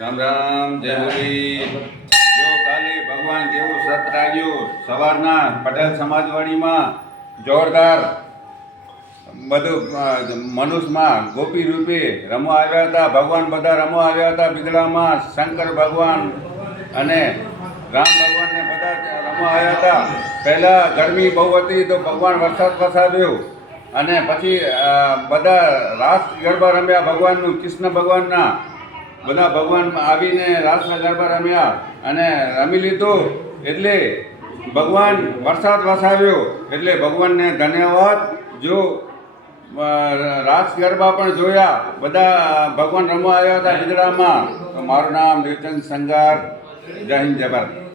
રામ રામ જય હોલી। જો કાલે ભગવાન કેવું સત રાખ્યું। સવારના પટેલ સમાજવાડીમાં જોરદાર બધું મનુષ્યમાં ગોપી રૂપે રમવા આવ્યા હતા। ભગવાન બધા રમવા આવ્યા હતા। બિદડામાં શંકર ભગવાન અને રામ ભગવાનને બધા રમવા આવ્યા હતા। પહેલાં ગરમી બહુ હતી તો ભગવાન વરસાદ વરસાવ્યો અને પછી બધા રાસ ગરબા રમ્યા। ભગવાનનું કૃષ્ણ ભગવાનના બધા ભગવાન આવીને રાસના ગરબા રમ્યા અને રમી લીધું એટલે ભગવાન વરસાદ વરસાવ્યો એટલે ભગવાનને ધન્યવાદ। જો રાસ ગરબા પણ જોયા, બધા ભગવાન રમવા આવ્યા હતા બિદડામાં। તો મારું નામ રીતન સંગાર। જય હિન્દ જય ભારત।